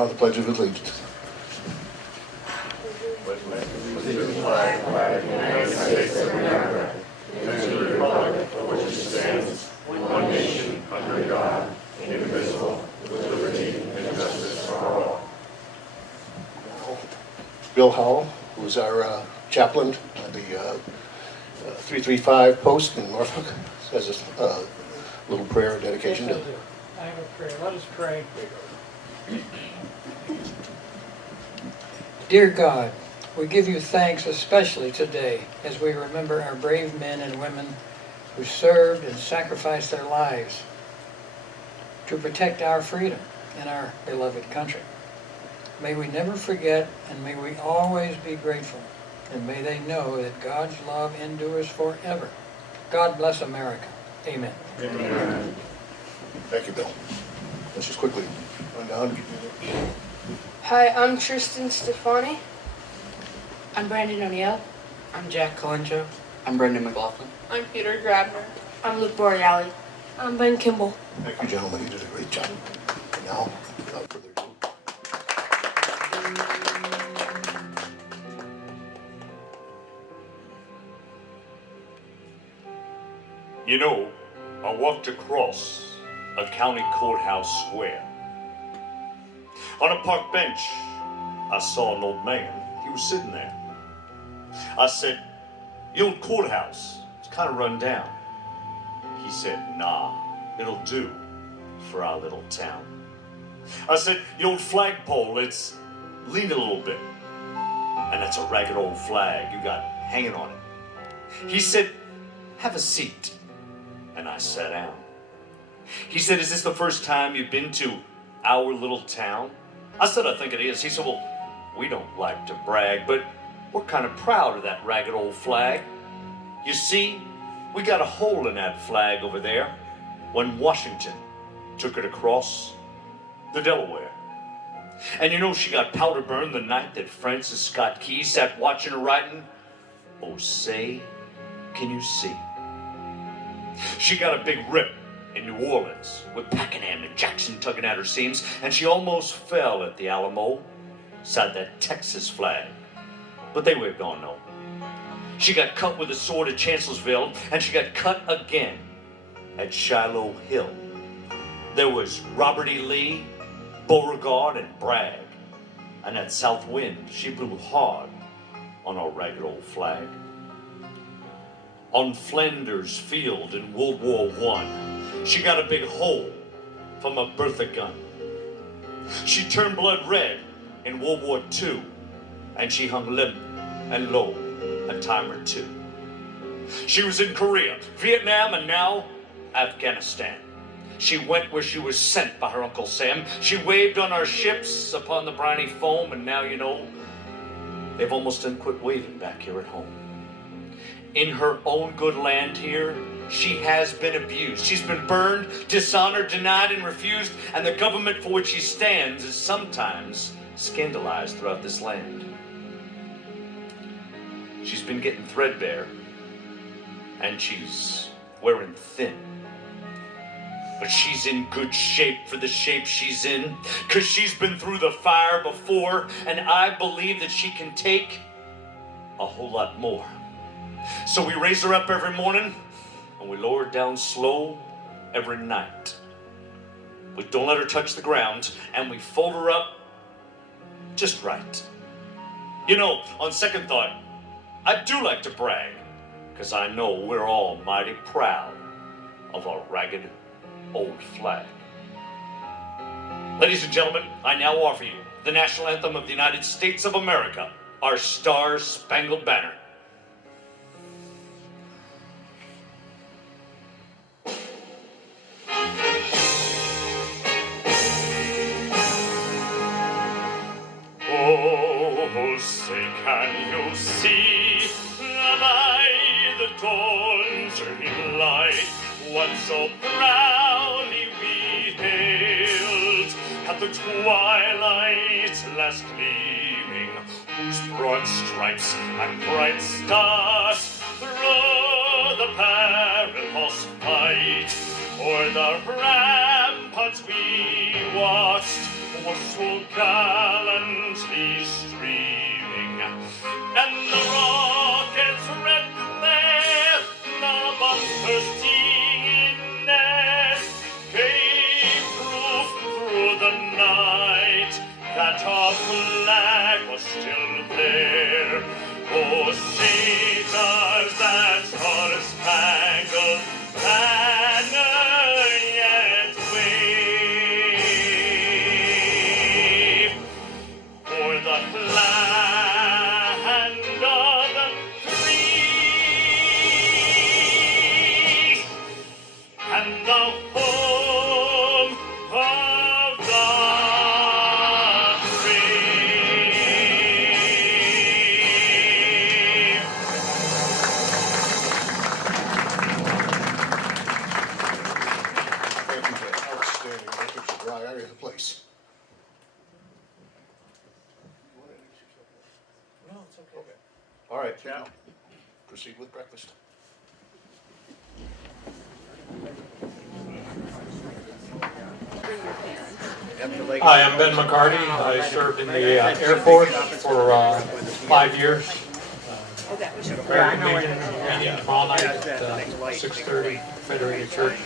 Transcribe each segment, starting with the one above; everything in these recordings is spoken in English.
now the Pledge of Allegiance. Bill Howell, who is our chaplain at the 335 post in Norfolk, says a little prayer of dedication. Yes, I have a prayer. Let us pray. Dear God, we give you thanks especially today as we remember our brave men and women who served and sacrificed their lives to protect our freedom in our beloved country. May we never forget, and may we always be grateful, and may they know that God's love endures forever. God bless America. Amen. Amen. Thank you, Bill. Let's just quickly run down. Hi, I'm Tristan Stefani. I'm Brandon O'Neill. I'm Jack Colenso. I'm Brendan McLaughlin. I'm Peter Grabner. I'm Luke Boreali. I'm Ben Kimball. Thank you, gentlemen. You did a great job. And now, without further ado. You know, I walked across a county courthouse square. On a park bench, I saw an old man. He was sitting there. I said, "The old courthouse, it's kind of run down." He said, "Nah, it'll do for our little town." I said, "The old flagpole, it's leaning a little bit. And that's a ragged old flag you got hanging on it." He said, "Have a seat." And I sat down. He said, "Is this the first time you've been to our little town?" I said, "I think it is." He said, "Well, we don't like to brag, but we're kind of proud of that ragged old flag. You see, we got a hole in that flag over there when Washington took it across the Delaware. And you know she got powder burned the night that Francis Scott Key sat watching her writing. Oh, say, can you see? She got a big rip in New Orleans with Pakenham and Jackson tugging at her seams, and she almost fell at the Alamo beside that Texas flag. But they waved on no. She got cut with a sword at Chancellorsville, and she got cut again at Shiloh Hill. There was Robert E. Lee, Beauregard, and Bragg. And that south wind, she blew hard on our ragged old flag. On Flanders Field in World War I, she got a big hole from a Bertha gun. She turned blood red in World War II, and she hung limp and low a time or two. She was in Korea, Vietnam, and now Afghanistan. She went where she was sent by her Uncle Sam. She waved on our ships upon the briny foam, and now, you know, they've almost done quit waving back here at home. In her own good land here, she has been abused. She's been burned, dishonored, denied, and refused, and the government for which she stands is sometimes scandalized throughout this land. She's been getting threadbare, and she's wearing thin. But she's in good shape for the shape she's in, because she's been through the fire before, and I believe that she can take a whole lot more. So we raise her up every morning, and we lower her down slow every night. We don't let her touch the ground, and we fold her up just right. You know, on second thought, I do like to brag, because I know we're all mighty proud of our ragged old flag. Ladies and gentlemen, I now offer you the national anthem of the United States of America, our Star-Spangled Banner. Oh, say can you see by the dawn's early light what so proudly we hailed at the twilight's last gleaming, whose broad stripes and bright stars through the perilous fight o'er the ramparts we watched, was so gallantly streaming, and the rocket's red glare, now bursting in air, gave proof through the night that our flag was still there. Oh, sailors, that star-spangled banner yet wave, o'er the land of the free and the home of the brave. Thank you, Bill. Outstanding. That picture dry area of the place. No, it's okay. All right, now, proceed with breakfast. Hi, I'm Ben McCarty. I served in the Air Force for 5 years. Meeting tomorrow night at 6:30, Federated Church.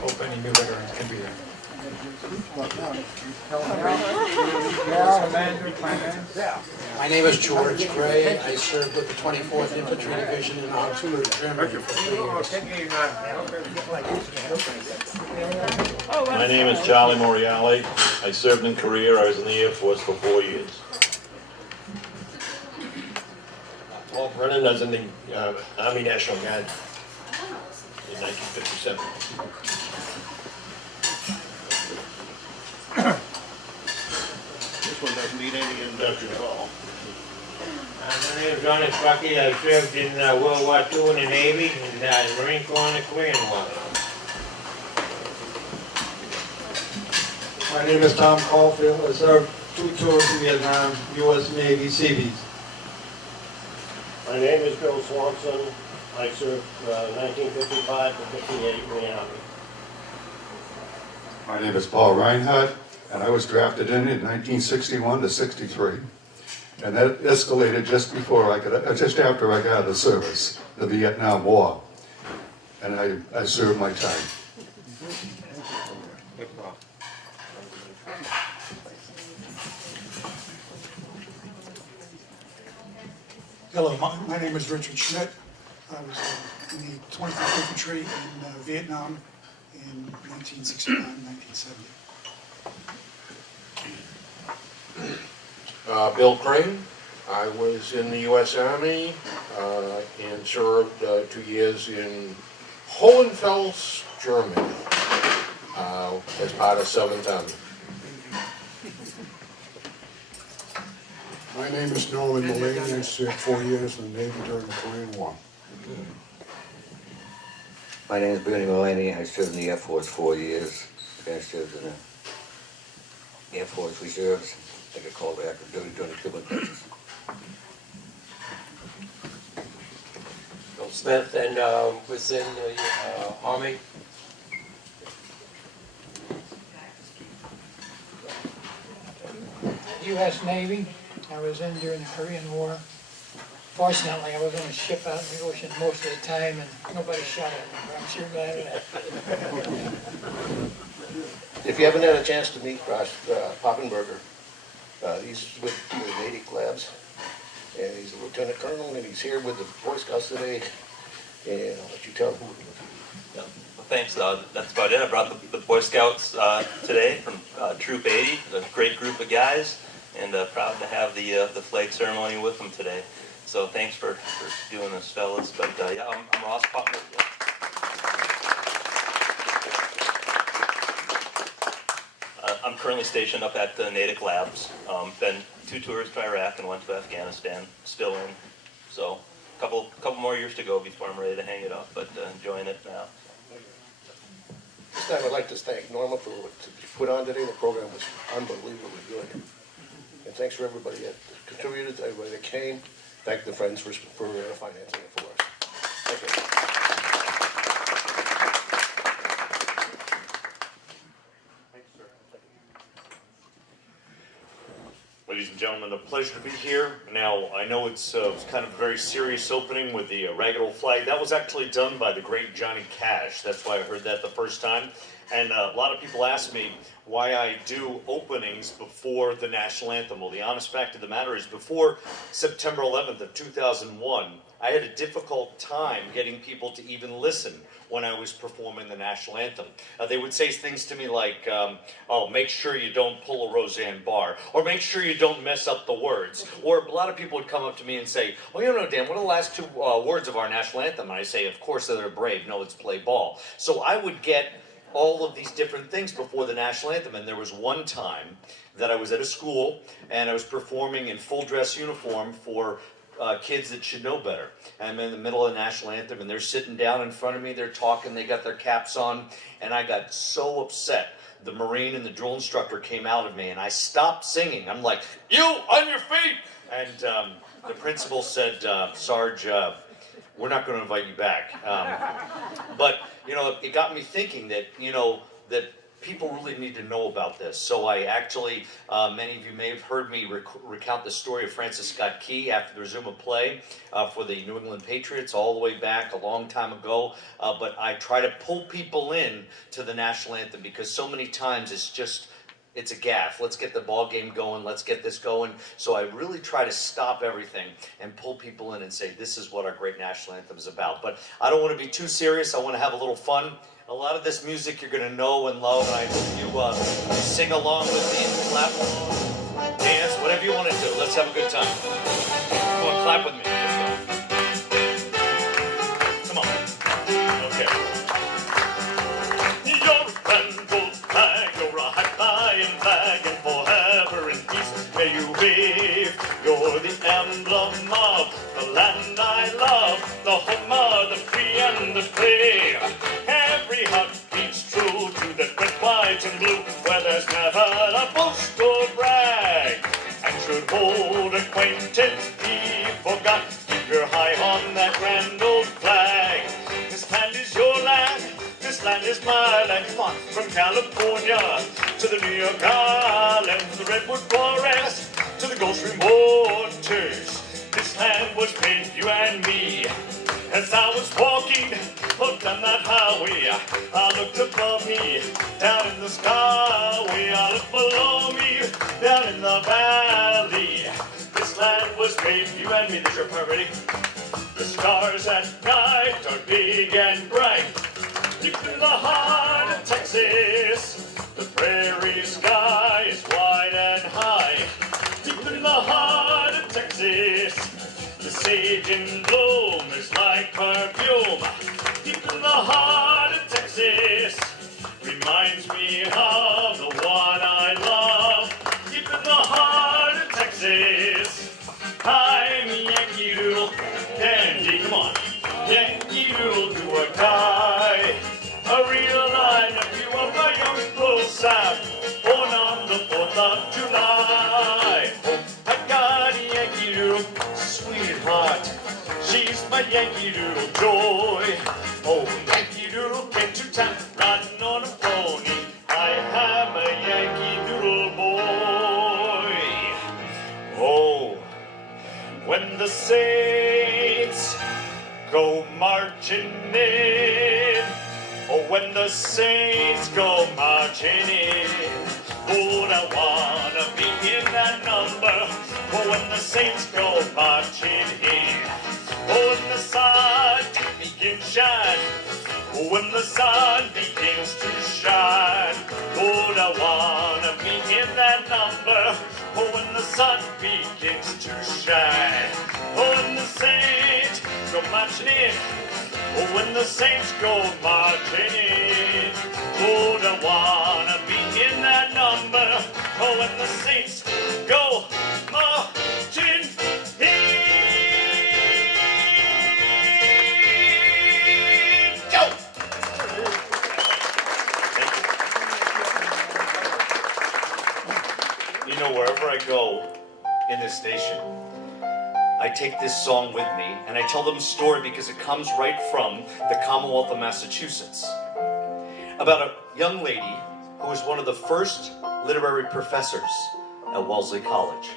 Hope any new veterans can be there. My name is George Gray. I served with the 24th Infantry Division in Augsburg, Germany for 3 years. My name is Charlie Moriali. I served in Korea. I was in the Air Force for 4 years. Paul Brennan, I was in the Army National Guard in 1957. This one doesn't need any introduction at all. My name is Ronnie Bucky. I served in World War II in the Navy and Marine Corps in the Korean War. My name is Tom Caulfield. I served 2 tours in Vietnam, U.S. Navy Seabees. My name is Bill Swanson. I served 1955 to 58 in the Army. My name is Paul Reinhardt, and I was drafted in 1961 to 63. And that escalated just after I got out of the service, the Vietnam War. And I served my time. Hello, my name is Richard Schmidt. I was in the 25th Infantry in Vietnam in 1969, 1970. Bill Crane. I was in the U.S. Army and served 2 years in Hohenfels, Germany, as part of 7th Army. My name is Norman Mullane. I served 4 years in the Navy during the Korean War. My name is Bernie Mullane. I served in the Air Force 4 years. I served in the Air Force Reserves. I got called back during the Cuban crisis. Bill Smith, and was in the Army. U.S. Navy. I was in during the Korean War. Fortunately, I was on a ship out in the ocean most of the time, and nobody shot at me, but I'm sure glad of that. If you haven't had a chance to meet Ross Poppenberger, he's with the Natick Labs, and he's a lieutenant colonel, and he's here with the Boy Scouts today, and I'll let you tell him. Yeah. Well, thanks. That's about it. I brought the Boy Scouts today from Troop 80, a great group of guys, and proud to have the flag ceremony with them today. So thanks for doing this, fellas. But yeah, I'm Ross Poppenberger. Yeah. I'm currently stationed up at the Natick Labs. Been 2 tours to Iraq and 1 to Afghanistan. Still in. So a couple more years to go before I'm ready to hang it up, but enjoying it now. This time I'd like to thank Norma for what she put on today. The program was unbelievably good. And thanks for everybody that contributed, everybody that came. Thank the Friends for financing it for us. Thank you. gentlemen, a pleasure to be here. Now, I know it's kind of a very serious opening with the ragged old flag. That was actually done by the great Johnny Cash. That's why I heard that the first time. And a lot of people ask me why I do openings before the national anthem. Well, the honest fact of the matter is before September 11th of 2001, I had a difficult time getting people to even listen when I was performing the national anthem. They would say things to me like, oh, make sure you don't pull a Roseanne Barr, or make sure you don't mess up the words. Or a lot of people would come up to me and say, well, you know, Dan, what are the last two words of our national anthem? And I say, of course they're brave. No, it's play ball. So I would get all of these different things before the national anthem. And there was one time that I was at a school and I was performing in full dress uniform for kids that should know better. I'm in the middle of the national anthem and they're sitting down in front of me, they're talking, they got their caps on, and I got so upset. The Marine and the drill instructor came out of me and I stopped singing. I'm like, you, on your feet! And the principal said, Sarge, we're not going to invite you back. But, you know, it got me thinking that, you know, that people really need to know about this. So I actually, many of you may have heard me recount the story of Francis Scott Key after the resume of play for the New England Patriots all the way back a long time ago. But I try to pull people in to the national anthem because so many times it's a gaffe. Let's get the ball game going. Let's get this going. So I really try to stop everything and pull people in and say, this is what our great national anthem is about. But I don't want to be too serious. I want to have a little fun. A lot of this music you're going to know and love, and I hope you sing along with me and clap along, dance, whatever you want to do. Let's have a good time. Come on, clap with me. Let's go. Come on. Okay. You're a grand old flag, you're a high-flying flag, and forever in peace may you wave. You're the emblem of the land I love, the home of the free and the brave. Every heart beats true to the red, white, and blue, where there's never a boast or brag. And should old acquaintance be forgot, keep your eye on that grand old flag. This land is your land, this land is my land. Come on, from California to the New York Island, to the Redwood Forest, to the Gulf Stream waters. This land was made for you and me. As I was walking up down that highway, I looked above me, down in the skyway. I looked below me, down in the valley. This land was made for you and me. This is your part, ready? The stars at night are big and bright. Deep in the heart of Texas, the prairie sky is wide and high. Deep in the heart of Texas, the sage in bloom is like perfume. Deep in the heart of Texas, reminds me of the one I love. Deep in the heart of Texas, I'm Yankee Doodle Dandy. Come on, Yankee Doodle do or die. A real line nephew of a young full South, born on the 4th of July. Oh, I got a Yankee Doodle sweetheart, she's my Yankee Doodle joy. Oh, Yankee Doodle came to town riding on a pony. I am a Yankee Doodle boy. Oh, when the saints go marching in, oh, when the saints go marching in, oh, I wanna be in that number. Oh, when the saints go marching in, oh, when the sun begins to shine, oh, when the sun begins to shine, oh, I wanna be in that number. Oh, when the sun begins to shine, oh, when the saints go marching in, oh, when the saints go marching in, oh, I wanna be in that number. Oh, when the saints go marching in. Go! You know, wherever I go in this station, I take this song with me and I tell them a story because it comes right from the Commonwealth of Massachusetts about a young lady who was one of the first literary professors at Wellesley College.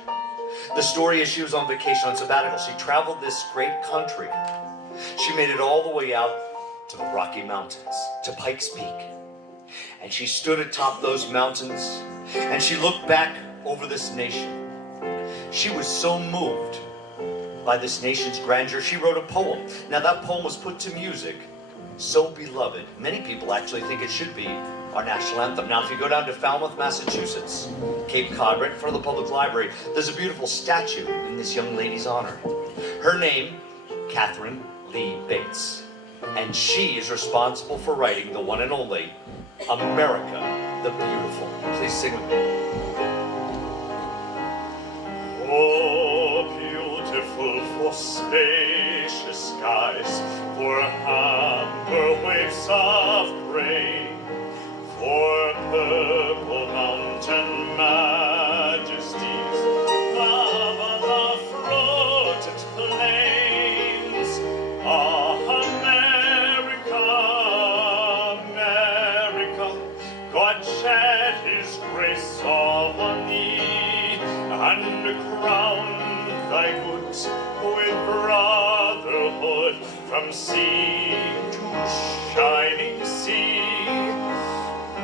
The story is she was on vacation, on sabbatical. She traveled this great country. She made it all the way out to the Rocky Mountains, to Pikes Peak. And she stood atop those mountains, and she looked back over this nation. She was so moved by this nation's grandeur, she wrote a poem. Now that poem was put to music, so beloved. Many people actually think it should be our national anthem. Now if you go down to Falmouth, Massachusetts, Cape Cod, right in front of the public library, there's a beautiful statue in this young lady's honor. Her name, Catherine Lee Bates. And she is responsible for writing the one and only America the Beautiful. Please sing with me. Oh, beautiful for spacious skies, for amber waves of gray, for purple mountain majesties, lava the fruited plains. Ah, America, America, God shed His grace on thee, and crown thy goods with brotherhood from sea to shining sea.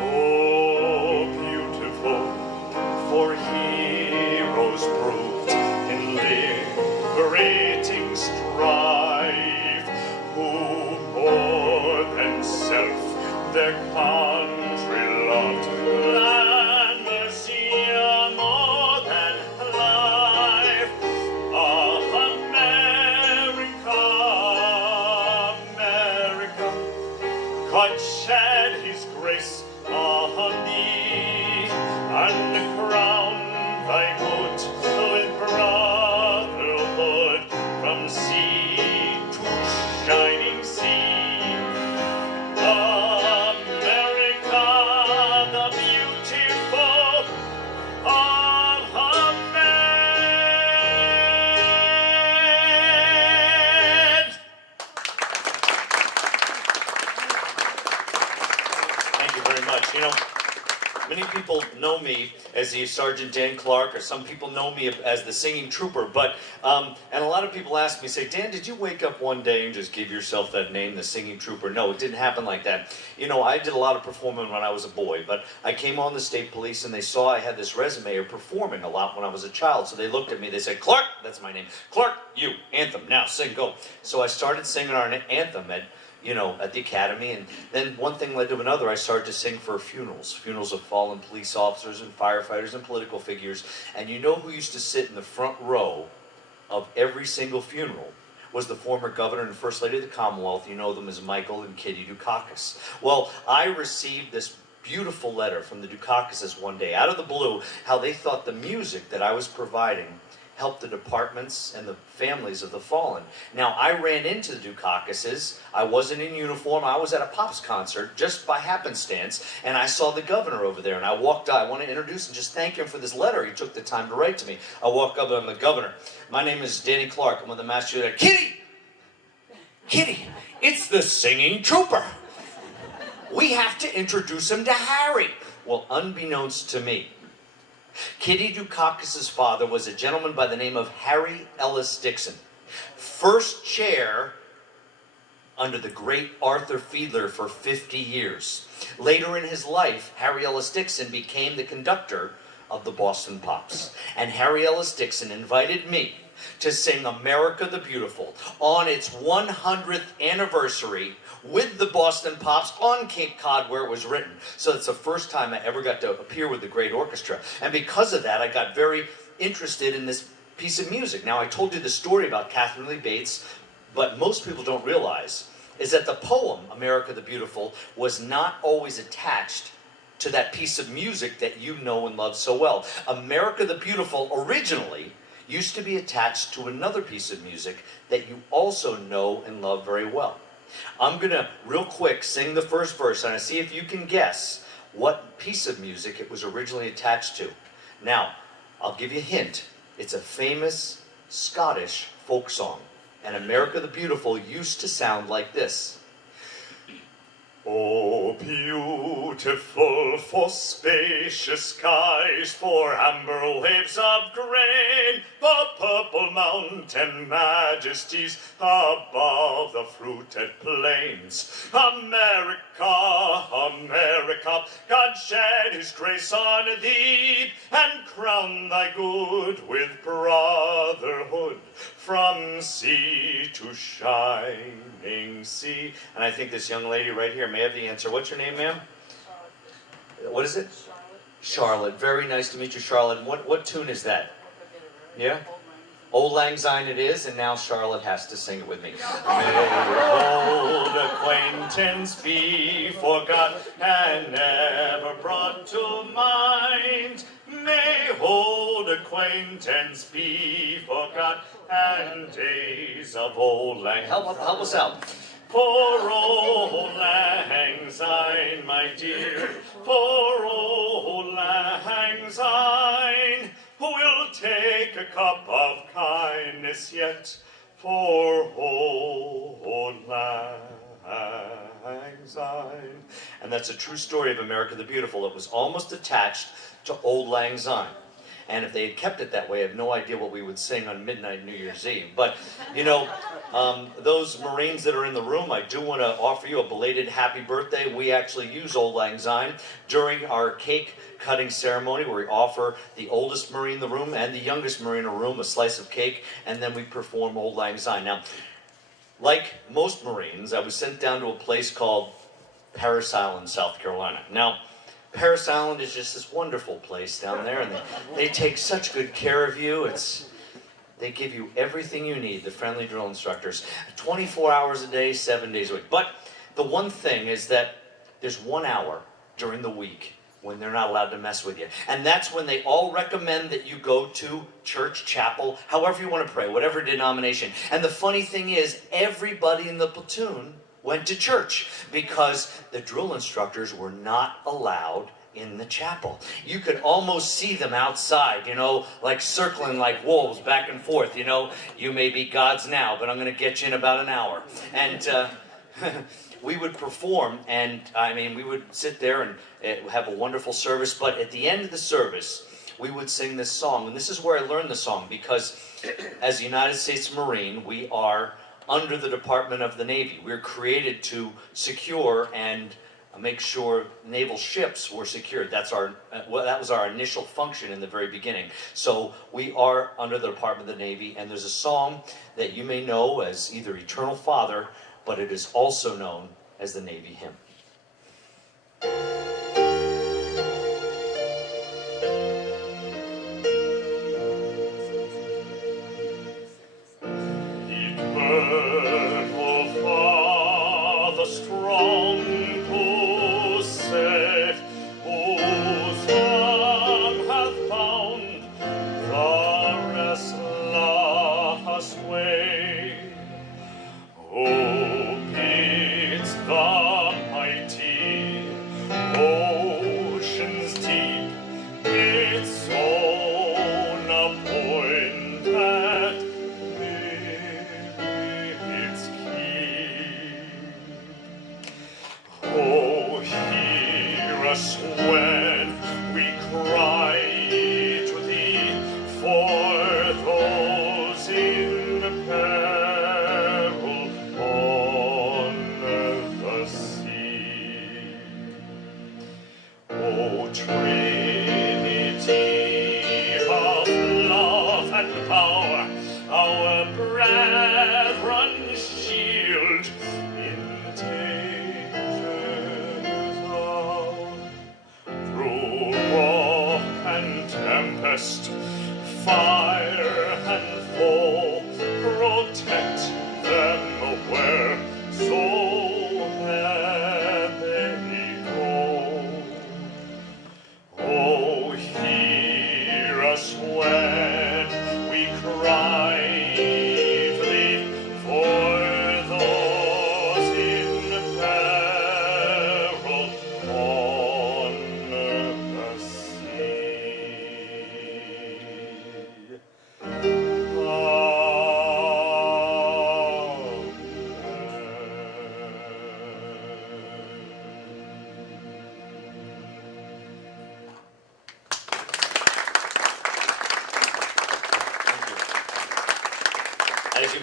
Oh, beautiful for heroes proved in liberating strife, who more than self their country loved, and mercy more than life. Ah, America, America, God shed His grace on thee, and crown thy good with brotherhood from sea to shining sea. America the beautiful of America. Thank you very much. You know, many people know me as the Sergeant Dan Clark, or some people know me as the singing trooper, but, and a lot of people ask me, say, Dan, did you wake up one day and just give yourself that name, the singing trooper? No, it didn't happen like that. You know, I did a lot of performing when I was a boy, but I came on the state police and they saw I had this resume of performing a lot when I was a child, so they looked at me, they said, Clark, that's my name, Clark, you, anthem, now sing, go. So I started singing our anthem at the academy, and then one thing led to another. I started to sing for funerals of fallen police officers and firefighters and political figures. And you know who used to sit in the front row of every single funeral was the former governor and first lady of the Commonwealth. You know them as Michael and Kitty Dukakis. Well, I received this beautiful letter from the Dukakises one day, out of the blue, how they thought the music that I was providing help the departments and the families of the fallen. Now, I ran into the Dukakises. I wasn't in uniform. I was at a Pops concert just by happenstance, and I saw the governor over there, and I walked out. I want to introduce and just thank him for this letter. He took the time to write to me. I walk up, and I'm the governor. My name is Danny Clark. I'm one of the master there. Kitty! Kitty, it's the singing trooper. We have to introduce him to Harry. Well, unbeknownst to me, Kitty Dukakis' father was a gentleman by the name of Harry Ellis Dixon, first chair under the great Arthur Fiedler for 50 years. Later in his life, Harry Ellis Dixon became the conductor of the Boston Pops. And Harry Ellis Dixon invited me to sing America the Beautiful on its 100th anniversary with the Boston Pops on Cape Cod where it was written. So it's the first time I ever got to appear with the great orchestra. And because of that, I got very interested in this piece of music. Now, I told you the story about Catherine Lee Bates, but most people don't realize is that the poem, America the Beautiful, was not always attached to that piece of music that you know and love so well. America the Beautiful originally used to be attached to another piece of music that you also know and love very well. I'm going to, real quick, sing the first verse, and I see if you can guess what piece of music it was originally attached to. Now, I'll give you a hint. It's a famous Scottish folk song, and America the Beautiful used to sound like this. Oh, beautiful for spacious skies, for amber waves of grain, for purple mountain majesties above the fruited plains. America, America, God shed his grace on thee, and crown thy good with brotherhood from sea to shining sea. And I think this young lady right here may have the answer. What's your name, ma'am? What is it? Charlotte. Very nice to meet you, Charlotte. What tune is that? Yeah? Old Lang Syne it is, and now Charlotte has to sing it with me. May old acquaintance be forgot and never brought to mind. May old acquaintance be forgot and days of old lang. Help us out. For old lang syne, my dear, for old lang syne, we'll take a cup of kindness yet for old lang syne. And that's a true story of America the Beautiful. It was almost attached to Old Lang Syne. And if they had kept it that way, I have no idea what we would sing on midnight New Year's Eve. But, you know, those Marines that are in the room, I do want to offer you a belated happy birthday. We actually use Old Lang Syne during our cake cutting ceremony, where we offer the oldest Marine in the room and the youngest Marine in the room a slice of cake, and then we perform Old Lang Syne. Now, like most Marines, I was sent down to a place called Parris Island, South Carolina. Now, Parris Island is just this wonderful place down there, and they take such good care of you. They give you everything you need, the friendly drill instructors, 24 hours a day, 7 days a week. But the one thing is that there's 1 hour during the week when they're not allowed to mess with you. And that's when they all recommend that you go to church, chapel, however you want to pray, whatever denomination. And the funny thing is, everybody in the platoon went to church because the drill instructors were not allowed in the chapel. You could almost see them outside, you know, like circling like wolves back and forth, you know, you may be gods now, but I'm going to get you in about an hour. And we would perform, and I mean, we would sit there and have a wonderful service, but at the end of the service, we would sing this song. And this is where I learned the song, because as a United States Marine, we are under the Department of the Navy. We're created to secure and make sure naval ships were secured. That was our initial function in the very beginning. So we are under the Department of the Navy, and there's a song that you may know as either Eternal Father, but it is also known as the Navy hymn.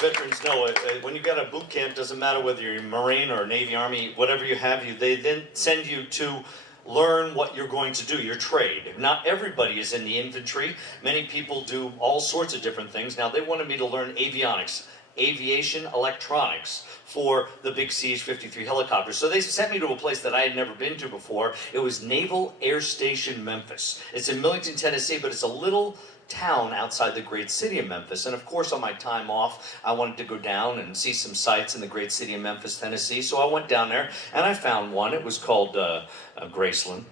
veterans know, when you got a boot camp, doesn't matter whether you're a Marine or Navy, Army, whatever you have, they then send you to learn what you're going to do, your trade. Not everybody is in the infantry. Many people do all sorts of different things. Now, they wanted me to learn avionics, aviation electronics, for the big CH-53 helicopters. So they sent me to a place that I had never been to before. It was Naval Air Station Memphis. It's in Millington, Tennessee, but it's a little town outside the great city of Memphis. And of course, on my time off, I wanted to go down and see some sights in the great city of Memphis, Tennessee. So I went down there and I found one. It was called Graceland.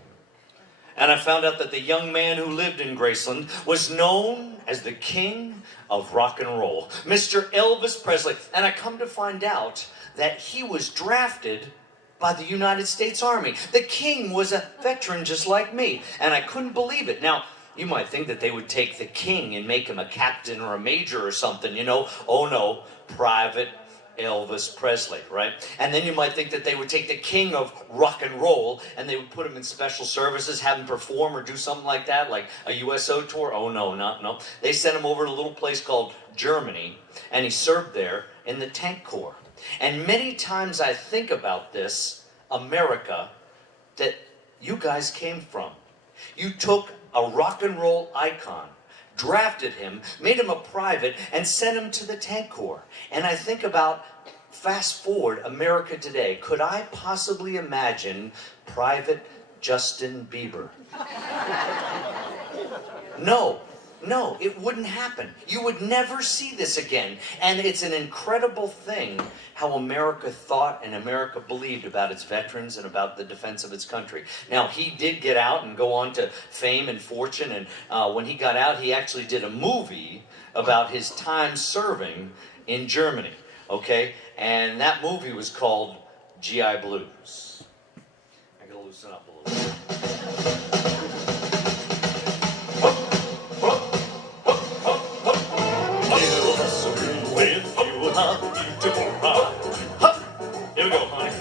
And I found out that the young man who lived in Graceland was known as the king of rock and roll, Mr. Elvis Presley. And I come to find out that he was drafted by the United States Army. The king was a veteran just like me, and I couldn't believe it. Now, you might think that they would take the king and make him a captain or a major or something, you know. Oh no, Private Elvis Presley, right? And then you might think that they would take the king of rock and roll and they would put him in special services, have him perform or do something like that, like a USO tour. Oh no. They sent him over to a little place called Germany, and he served there in the tank corps. And many times I think about this, America, that you guys came from. You took a rock and roll icon, drafted him, made him a private, and sent him to the tank corps. And I think about, fast forward, America today. Could I possibly imagine Private Justin Bieber? No, it wouldn't happen. You would never see this again. And it's an incredible thing how America thought and America believed about its veterans and about the defense of its country. Now, he did get out and go on to fame and fortune. And when he got out, he actually did a movie about his time serving in Germany. Okay? And that movie was called GI Blues. I gotta loosen up a little bit. Here we go, honey.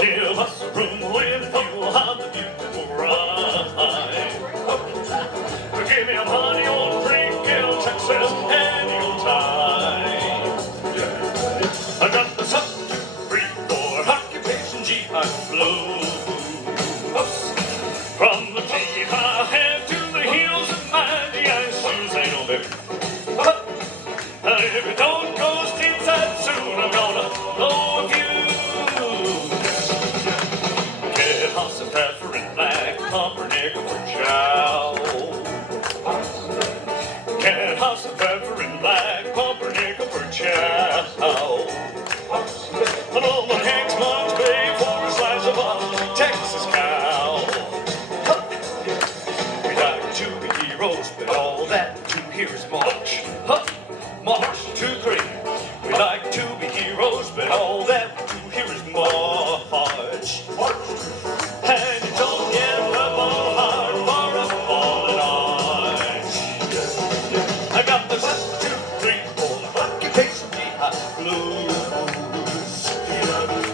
Give us room with you on the beautiful ride. Give me a honey on Greenville, Texas, annual time. I got the 1, 2, 3, 4 occupation GI blues. From the GI head to the heels of my GI shoes, ain't no better. If it don't go stateside soon, I'm gonna blow a fuse. Get house and pepper and black pumpernickel for chow. Get house and pepper and black pumpernickel for chow. An old one Hanks Muggs Bay for a slice of a Texas cow. We like to be heroes, but all that we do here is march. March 2, 3. We like to be heroes, but all that we do here is march. And you don't get up on hard for a fallen arch. I got the 1, 2, 3, 4 occupation GI blues.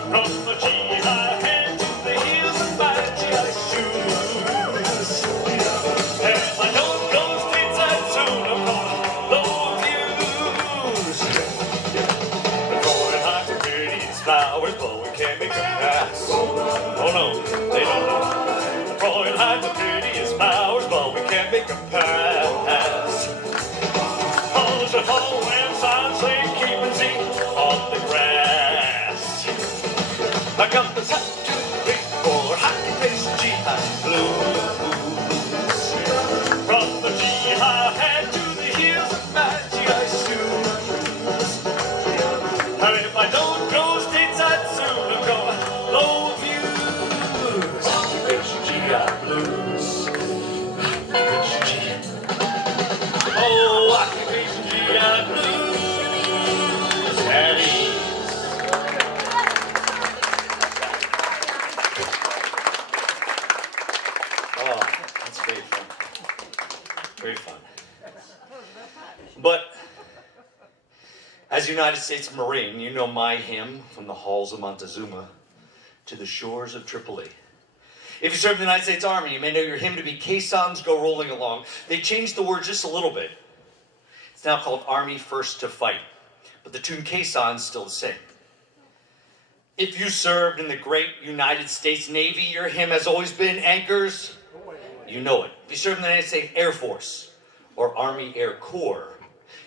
From the GI head to the heels of my GI shoes. And if I don't go stateside soon, I'm gonna blow a fuse. Throwing hot and pretty flowers, but we can't make them pass. Oh no, they don't know. Throwing hot and pretty as flowers, but we can't make them pass. Oh, there's a hallway signs they keeping Z on the grass. I got the 1, 2, 3, 4 occupation GI blues. From the GI head to the heels of my GI shoes. And if I don't go stateside soon, I'm gonna blow a fuse. Occupation GI blues. Occupation GI. Oh, occupation GI blues. At ease. Oh, that's great fun. Great fun. But as a United States Marine, you know my hymn, from the halls of Montezuma to the shores of Tripoli. If you serve in the United States Army, you may know your hymn to be Caissons Go Rolling Along. They changed the word just a little bit. It's now called Army First to Fight. but the tune caisson's still the same. If you served in the great United States Navy, your hymn has always been Anchors. You know it. If you served in the United States Air Force or Army Air Corps,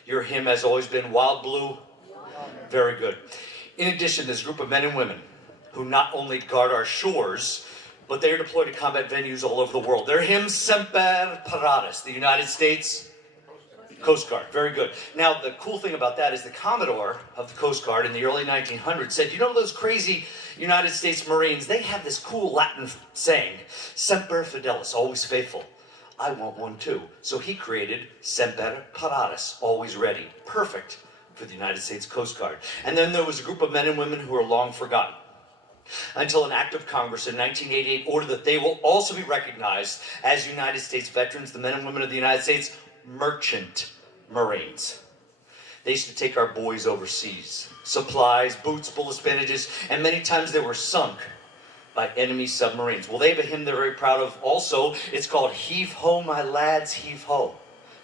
your hymn has always been Wild Blue. Very good. In addition, there's a group of men and women who not only guard our shores, but they are deployed to combat venues all over the world. Their hymn, Semper Paratus, the United States Coast Guard. Very good. Now, the cool thing about that is the Commodore of the Coast Guard in the early 1900s said, you know those crazy United States Marines, they have this cool Latin saying, Semper Fidelis, always faithful. I want one too. So he created Semper Paratus, always ready. Perfect for the United States Coast Guard. And then there was a group of men and women who are long forgotten, until an act of Congress in 1988 ordered that they will also be recognized as United States veterans, the men and women of the United States Merchant Marines. They used to take our boys overseas. Supplies, boots, bullets, bandages, and many times they were sunk by enemy submarines. Well, they have a hymn they're very proud of also. It's called Heave Ho, My Lads, Heave Ho.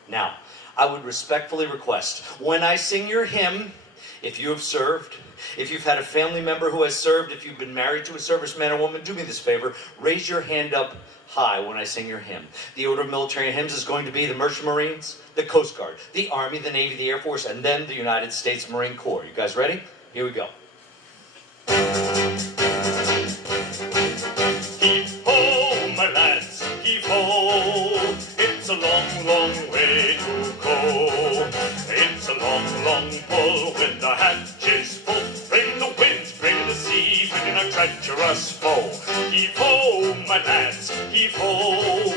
Now, I would respectfully request, when I sing your hymn, if you have served, if you've had a family member who has served, if you've been married to a serviceman or woman, do me this favor, raise your hand up high when I sing your hymn. The order of military hymns is going to be the Merchant Marines, the Coast Guard, the Army, the Navy, the Air Force, and then the United States Marine Corps. You guys ready? Here we go. Heave ho, my lads, heave ho. It's a long, long way to go. It's a long, long pull when the hatch is full. Bring the winds, bring the sea, bring in a treacherous foe. Heave ho, my lads, heave ho.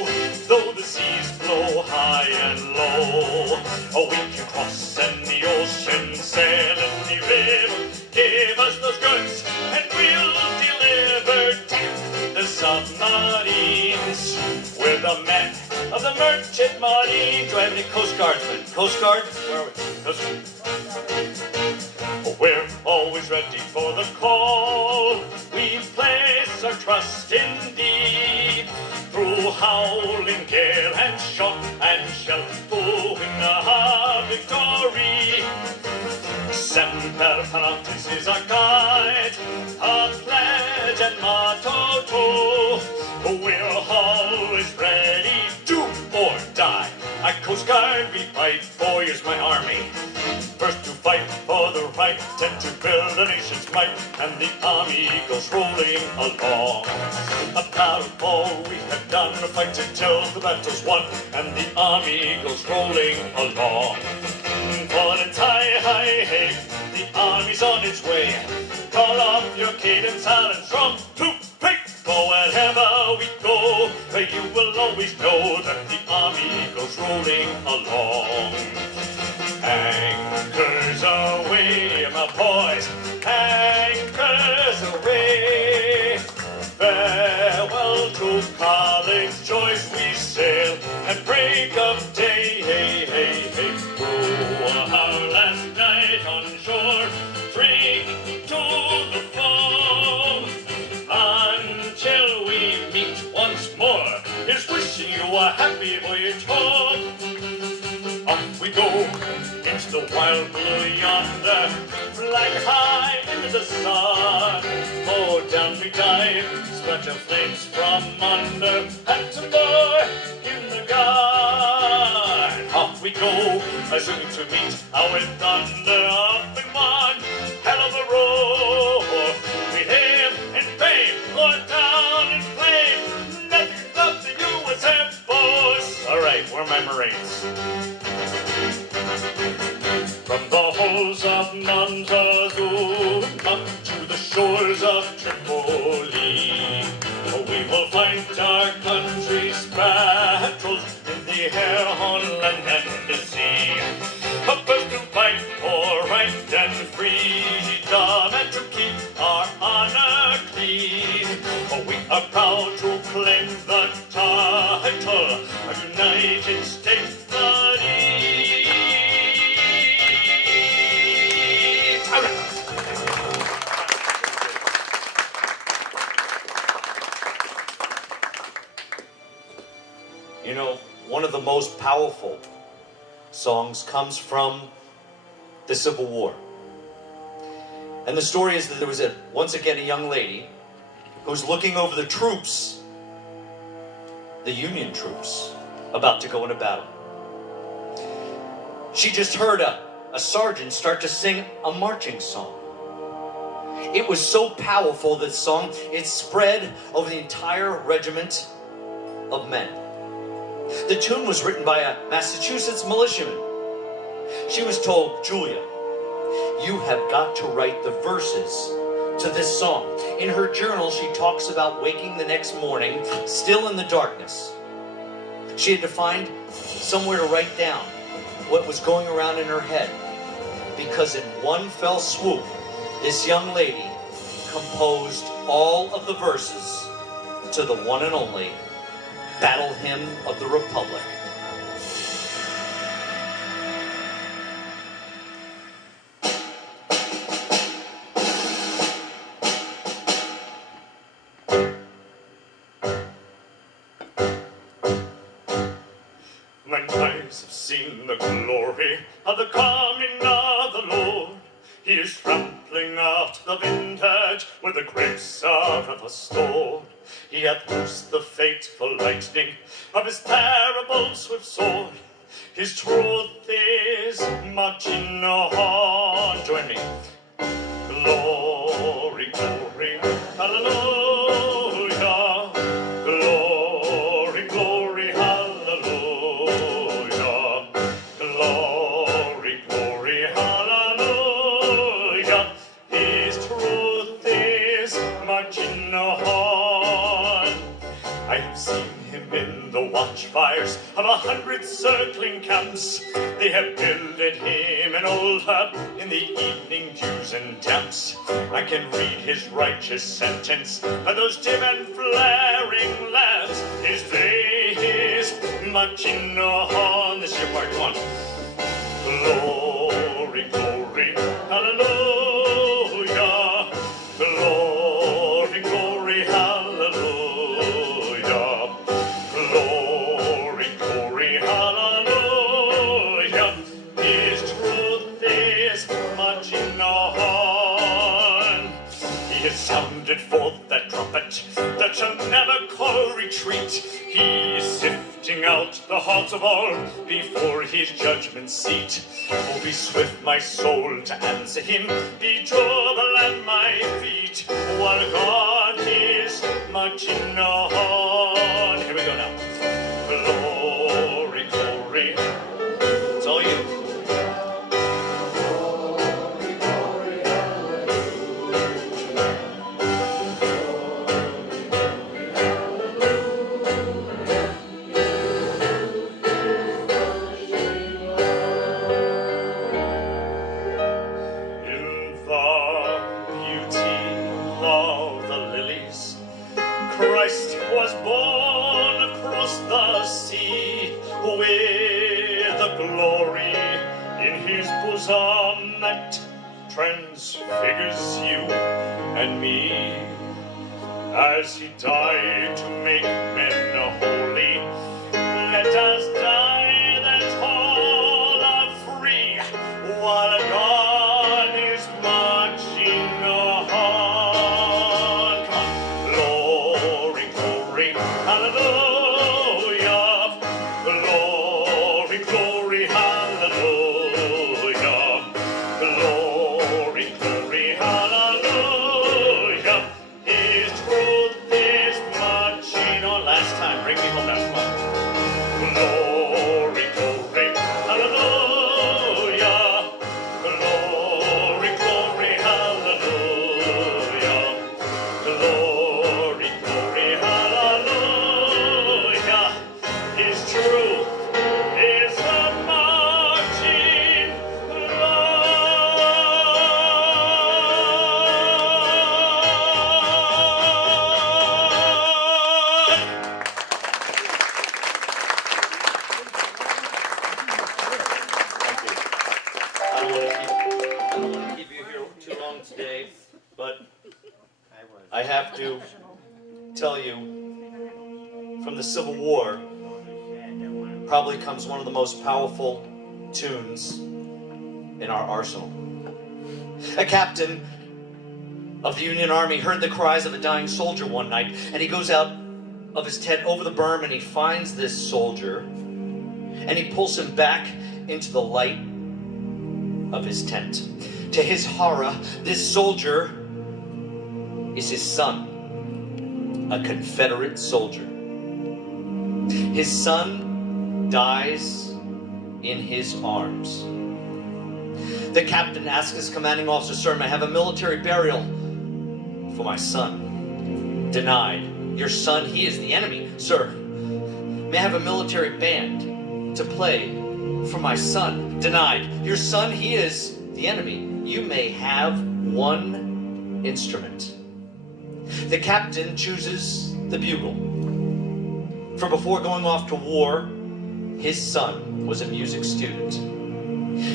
Though the seas blow high and low, oh, we can cross any ocean, sail any river. Give us those goods and we'll deliver. Take the submarines. We're the men of the Merchant Marine. Do I have any Coast Guardsmen? Coast Guard? Where are we? Coast Guard. We're always ready for the call. We place our trust in thee. Through howling gale and shot and shell, to win our victory. Semper Paratus is our guide, our pledge and motto too. We're always ready, do or die. At Coast Guard we fight, for here's my army. First to fight for the right and to build a nation's might, and the army goes rolling along. Proud of all we have done, fight until the battle's won, and the army goes rolling along. For it's high, high, hey, the army's on its way. Call off your cadence, Allen, drum to break. For wherever we go, you will always know that the army goes rolling along. Anchors away, my boys, anchors away. Farewell to college joys, we sail at break of day. Hey, hey, hey. Oh, our last night on shore, free to the foam. Until we meet once more, here's wishing you a happy voyage home. Off we go into the wild blue yonder, flag high into the sun. Oh, down we dive, splash of flames from under, and some more in the gun. Off we go, soon to meet our thunder. Up in one hell of a roar. We live in fame, or down in flame. Nothing but the U.S. Air Force. All right, where are my Marines? From the halls of Montezuma up to the shores of Tripoli, we will fight our country's battles in the air, on land and the sea. First to fight for right and freedom, and to keep our honor clean. We are proud to claim the title of United States Marine. You know, one of the most powerful songs comes from the Civil War. And the story is that there was once again a young lady who was looking over the troops, the Union troops, about to go into battle. She just heard a sergeant start to sing a marching song. It was so powerful, this song, it spread over the entire regiment of men. The tune was written by a Massachusetts militiaman. She was told, Julia, you have got to write the verses to this song. In her journal, she talks about waking the next morning, still in the darkness. She had to find somewhere to write down what was going around in her head, because in one fell swoop, this young lady composed all of the verses to the one and only Battle Hymn of the Republic. Mine eyes have seen the glory of the coming of the Lord. He is trampling out the vintage with the grapes of the store. He hath loosed the fateful lightning of his terrible swift sword. His truth is marching on. Join me. Glory, glory, hallelujah. Glory, glory, hallelujah. Glory, glory, hallelujah. His truth is marching on. I have seen him in the watchfires of 100 circling camps. They have builded him an old hut in the evening dews and damps. I can read his righteous sentence by those dim and flaring lamps. His day is marching on. This is your part, come on. Glory, glory, hallelujah. Glory, glory, hallelujah. Glory, glory, hallelujah. His truth is marching on. He has sounded forth that trumpet that shall never call retreat. He is sifting out the hearts of all before his judgment seat. Oh, be swift, my soul, to answer him. Be trouble at my feet, while God is marching on. Here we go now. Glory, glory. It's all you. Christ was born across the sea, with a glory in his bosom that transfigures you and me. As he died to make men holy, let us die that all are free, while God is marching on. Hallelujah. Glory, glory, hallelujah. Glory, glory, hallelujah. His truth is marching on. Last time, bring me home now, come on. Glory, glory, hallelujah. Glory, glory, hallelujah. Glory, glory, hallelujah. His truth is the marching I don't want to keep you here too long today, but I have to tell you, from the Civil War, probably comes one of the most powerful tunes in our arsenal. A captain of the Union Army heard the cries of a dying soldier one night, and he goes out of his tent over the berm and he finds this soldier, and he pulls him back into the light of his tent. To his horror, this soldier is his son, a Confederate soldier. His son dies in his arms. The captain asks his commanding officer, "Sir, may I have a military burial for my son?" Denied. "Your son, he is the enemy, sir." "May I have a military band to play for my son?" Denied. "Your son, he is the enemy. You may have one instrument." The captain chooses the bugle. For before going off to war, his son was a music student.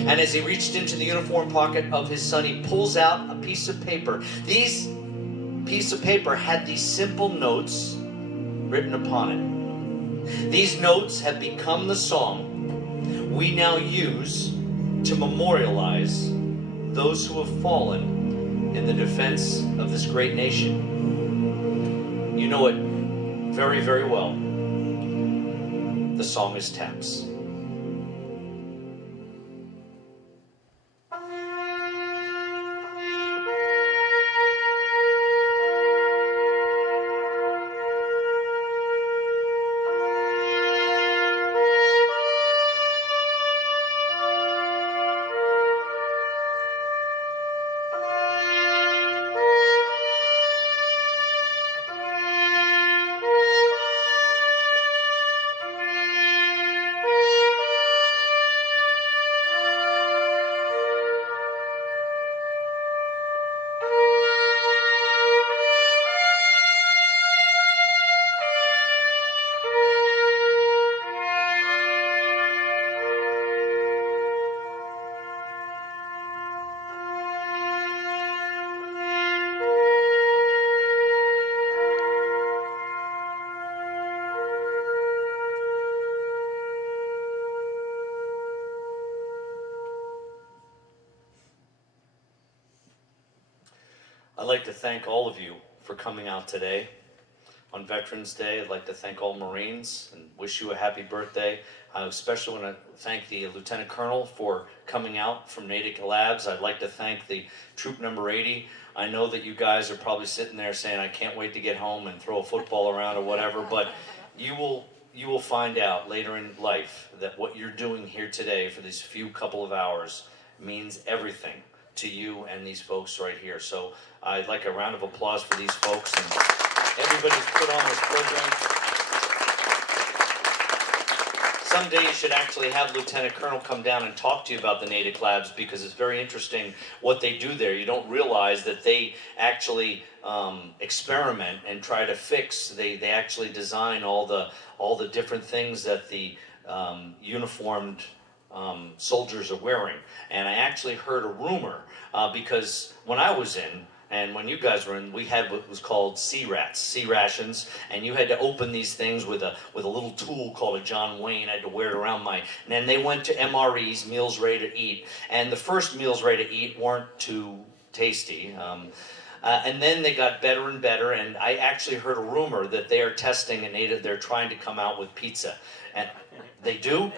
And as he reached into the uniform pocket of his son, he pulls out a piece of paper. These piece of paper had these simple notes written upon it. These notes have become the song we now use to memorialize those who have fallen in the defense of this great nation. You know it very, very well. The song is Taps. I'd like to thank all of you for coming out today. On Veterans Day, I'd like to thank all Marines and wish you a happy birthday. I especially want to thank the Lieutenant Colonel for coming out from Natick Labs. I'd like to thank the Troop Number 80. I know that you guys are probably sitting there saying, "I can't wait to get home and throw a football around," or whatever, but you will find out later in life that what you're doing here today for these few couple of hours means everything to you and these folks right here. So I'd like a round of applause for these folks and everybody's put on this program. Someday you should actually have Lieutenant Colonel come down and talk to you about the Natick Labs, because it's very interesting what they do there. You don't realize that they actually experiment and try to fix. They actually design all the different things that the uniformed soldiers are wearing. And I actually heard a rumor, because when I was in, and when you guys were in, we had what was called sea rations, and you had to open these things with a little tool called a John Wayne. I had to wear it around and then they went to MREs, meals ready to eat, and the first meals ready to eat weren't too tasty. And then they got better and better, and I actually heard a rumor that they are testing they're trying to come out with pizza. And they do?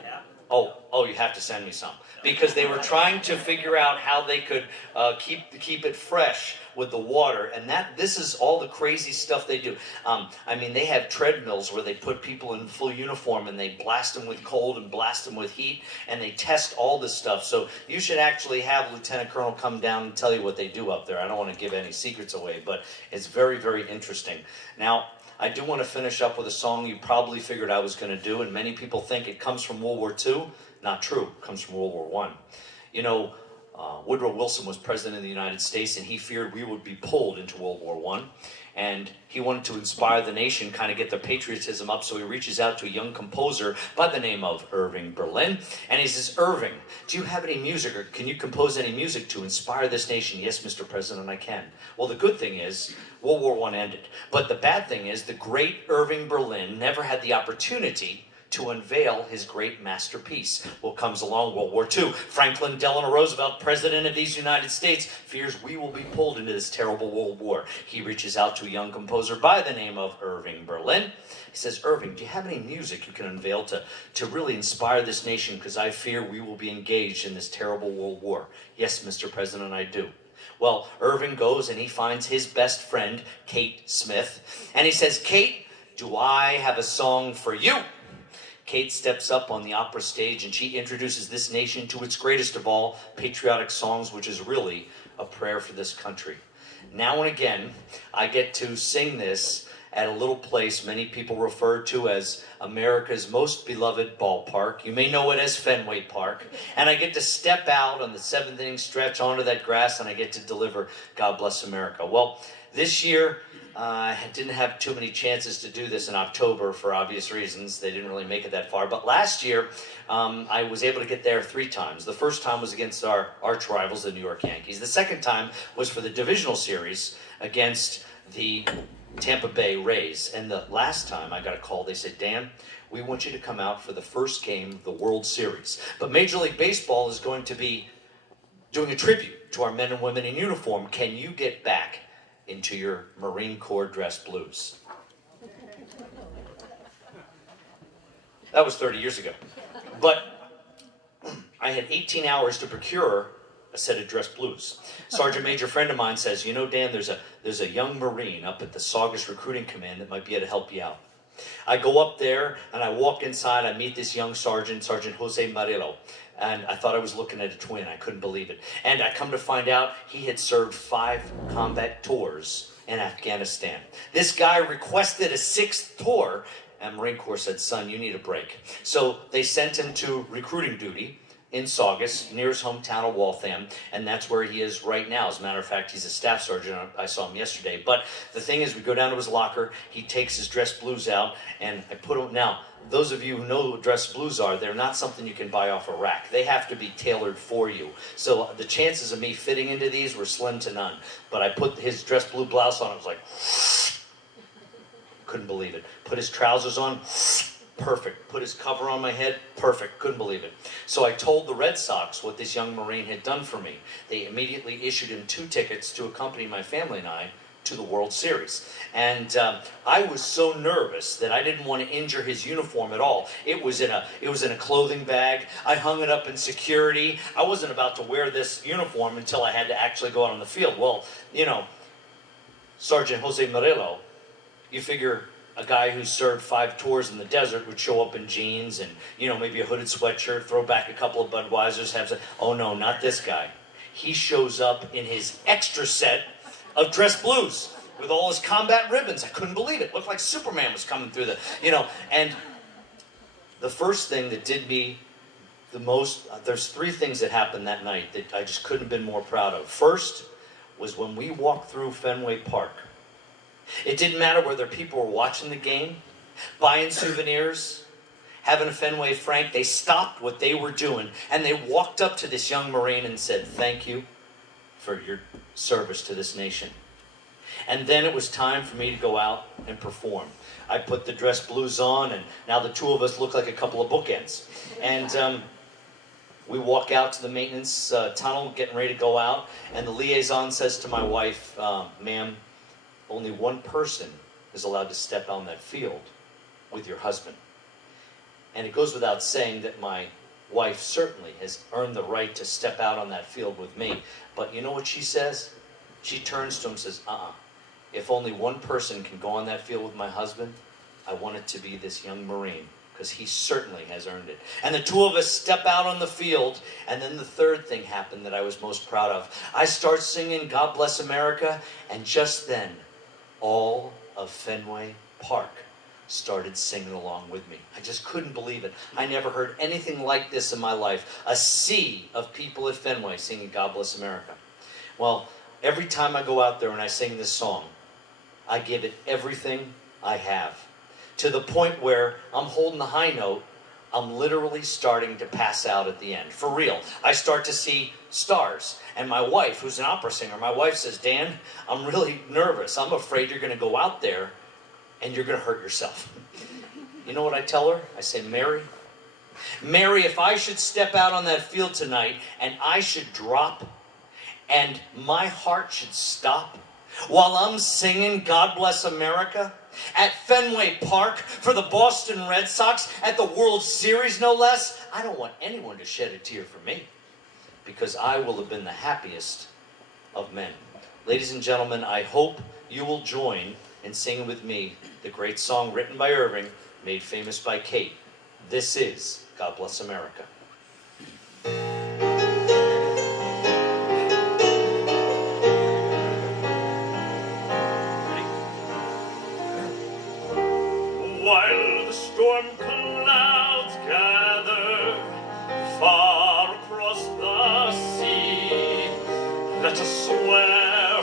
Oh, you have to send me some. Because they were trying to figure out how they could keep it fresh with the water, and this is all the crazy stuff they do. I mean, they have treadmills where they put people in full uniform and they blast them with cold and blast them with heat, and they test all this stuff. So you should actually have Lieutenant Colonel come down and tell you what they do up there. I don't want to give any secrets away, but it's very, very interesting. Now, I do want to finish up with a song you probably figured I was going to do, and many people think it comes from World War II. Not true. It comes from World War I. You know, Woodrow Wilson was president of the United States, and he feared we would be pulled into World War I. And he wanted to inspire the nation, kind of get their patriotism up, so he reaches out to a young composer by the name of Irving Berlin. And he says, "Irving, do you have any music, or can you compose any music to inspire this nation?" "Yes, Mr. President, I can." Well, the good thing is, World War I ended. But the bad thing is, the great Irving Berlin never had the opportunity to unveil his great masterpiece. Well, comes along World War II. Franklin Delano Roosevelt, President of these United States, fears we will be pulled into this terrible World War. He reaches out to a young composer by the name of Irving Berlin. He says, Irving, do you have any music you can unveil to really inspire this nation? Because I fear we will be engaged in this terrible World War. Yes, Mr. President, I do. Well, Irving goes and he finds his best friend, Kate Smith, and he says, Kate, do I have a song for you? Kate steps up on the opera stage and she introduces this nation to its greatest of all patriotic songs, which is really a prayer for this country. Now and again, I get to sing this at a little place many people refer to as America's most beloved ballpark. You may know it as Fenway Park. And I get to step out on the seventh inning stretch onto that grass and I get to deliver God Bless America. Well, this year, I didn't have too many chances to do this in October for obvious reasons. They didn't really make it that far. But last year, I was able to get there 3 times. The first time was against our arch rivals, the New York Yankees. The second time was for the divisional series against the Tampa Bay Rays. And the last time I got a call, they said, Dan, we want you to come out for the first game of the World Series. But Major League Baseball is going to be doing a tribute to our men and women in uniform. Can you get back into your Marine Corps dress blues? That was 30 years ago. But I had 18 hours to procure a set of dress blues. Sergeant Major friend of mine says, you know, Dan, there's a young Marine up at the Saugus Recruiting Command that might be able to help you out. I go up there and I walk inside. I meet this young sergeant, Sergeant Jose Murillo. And I thought I was looking at a twin. I couldn't believe it. And I come to find out he had served 5 combat tours in Afghanistan. This guy requested a 6th tour, and Marine Corps said, son, you need a break. So they sent him to recruiting duty in Saugus, near his hometown of Waltham, and that's where he is right now. As a matter of fact, he's a staff sergeant. I saw him yesterday. But the thing is, we go down to his locker, he takes his dress blues out, and I put them. Now, those of you who know what dress blues are, they're not something you can buy off a rack. They have to be tailored for you. So the chances of me fitting into these were slim to none. But I put his dress blue blouse on, I was like, couldn't believe it. Put his trousers on, perfect. Put his cover on my head, perfect. Couldn't believe it. So I told the Red Sox what this young Marine had done for me. They immediately issued him 2 tickets to accompany my family and I to the World Series. And I was so nervous that I didn't want to injure his uniform at all. It was in a clothing bag. I hung it up in security. I wasn't about to wear this uniform until I had to actually go out on the field. Well, you know, Sergeant Jose Murillo, you figure a guy who served 5 tours in the desert would show up in jeans and, you know, maybe a hooded sweatshirt, throw back a couple of Budweisers, have some, oh no, not this guy. He shows up in his extra set of dress blues with all his combat ribbons. I couldn't believe it. Looked like Superman was coming through the, you know, and the first thing that did me the most, there's 3 things that happened that night that I just couldn't have been more proud of. First was when we walked through Fenway Park. It didn't matter whether people were watching the game, buying souvenirs, having a Fenway Frank. They stopped what they were doing and they walked up to this young Marine and said, thank you for your service to this nation. And then it was time for me to go out and perform. I put the dress blues on and now the 2 of us look like a couple of bookends. And we walk out to the maintenance tunnel, getting ready to go out, and the liaison says to my wife, ma'am, only one person is allowed to step on that field with your husband. And it goes without saying that my wife certainly has earned the right to step out on that field with me. But you know what she says? She turns to him and says, if only one person can go on that field with my husband, I want it to be this young Marine, because he certainly has earned it. And the 2 of us step out on the field, and then the 3rd thing happened that I was most proud of. I start singing God Bless America, and just then, all of Fenway Park started singing along with me. I just couldn't believe it. I never heard anything like this in my life. A sea of people at Fenway singing God Bless America. Well, every time I go out there and I sing this song, I give it everything I have. To the point where I'm holding the high note, I'm literally starting to pass out at the end. For real. I start to see stars. And my wife, who's an opera singer, my wife says, Dan, I'm really nervous. I'm afraid you're going to go out there and you're going to hurt yourself. you know what I tell her? I say, Mary, if I should step out on that field tonight and I should drop and my heart should stop while I'm singing God Bless America at Fenway Park for the Boston Red Sox at the World Series, no less, I don't want anyone to shed a tear for me because I will have been the happiest of men. Ladies and gentlemen, I hope you will join in singing with me the great song written by Irving, made famous by Kate. This is God Bless America. While the storm clouds gather far across the sea, let us swear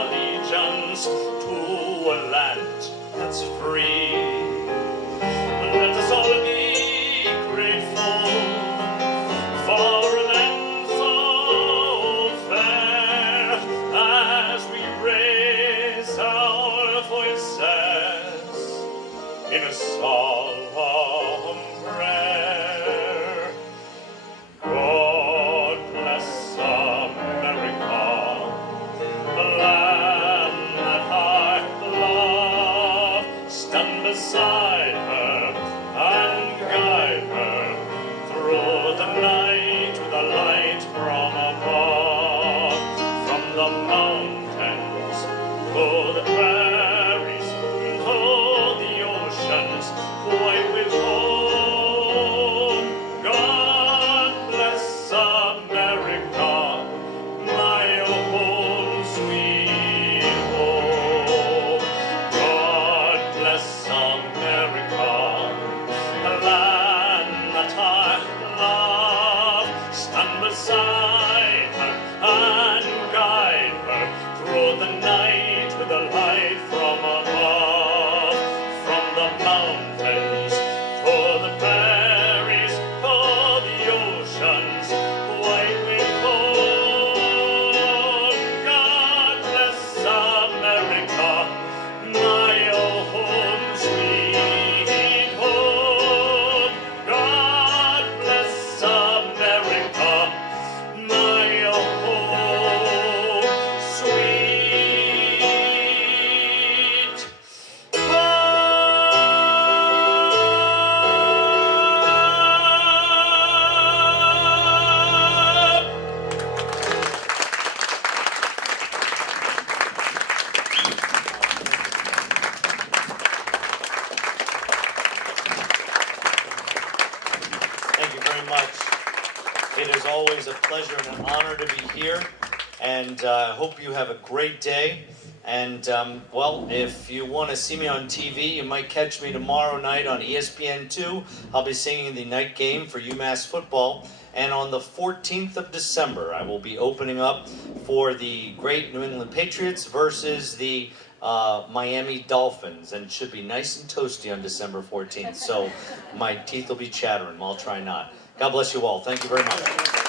allegiance to a land that's free. Let us all be grateful for a land so fair as we raise our voices in a solemn prayer. God bless America, the land that I love. Stand beside her and guide her through the night with a light from above. From the mountains to the prairies, to the oceans, white with home. God bless America, my home, sweet home. God bless America, the land that I love. Stand beside her and guide her through the night with a light from above. From the mountains to the prairies, to the oceans, white with gold. God bless America, my home, sweet home. God bless America, my home, sweet home. Thank you very much. It is always a pleasure and an honor to be here, and I hope you have a great day. And, well, if you want to see me on TV, you might catch me tomorrow night on ESPN2. I'll be singing the night game for UMass football. And on the 14th of December, I will be opening up for the great New England Patriots versus the Miami Dolphins. And it should be nice and toasty on December 14th. So my teeth will be chattering. I'll try not. God bless you all. Thank you very much.